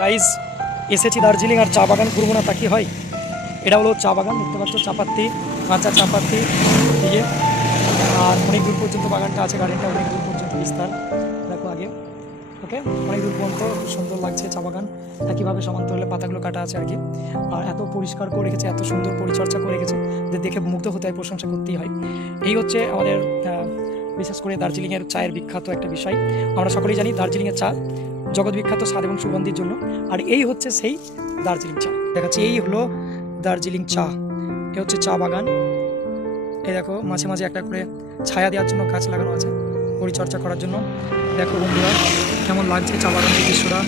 Guys এসেছি দার্জিলিং আর চা বাগান ঘুরবো না তা কি হয়। এটা হলো চা বাগান, দেখতে পাচ্ছ চাপাত্তি, কাঁচা চাপাত্তি দিয়ে। আর অনেক দূর পর্যন্ত বাগানটা আছে, গার্ডেনটা অনেক দূর পর্যন্ত বিস্তার। দেখো আগে, ওকে, অনেক দূর পর্যন্ত খুব সুন্দর লাগছে চা বাগান। একইভাবে সমান্তরালে পাতাগুলো কাটা আছে আর কি। আর এত পরিষ্কার করে রেখেছে, এত সুন্দর পরিচর্যা করে রেখেছে যে দেখে মুগ্ধ হতে হয়, প্রশংসা করতেই হয়। এই হচ্ছে আমাদের বিশেষ করে দার্জিলিংয়ের চায়ের বিখ্যাত একটা বিষয়। আমরা সকলেই জানি দার্জিলিংয়ের চা জগৎ বিখ্যাত স্বাদ এবং সুগন্ধির জন্য। আর এই হচ্ছে সেই দার্জিলিং চা দেখাচ্ছি, এই হলো দার্জিলিং চা। এ হচ্ছে চা বাগান। এই দেখো মাঝে মাঝে একটা করে ছায়া দেওয়ার জন্য গাছ লাগানো আছে, পরিচর্যা করার জন্য। দেখো বন্ধুরা কেমন লাগছে চা বাগানের দৃশ্যটা।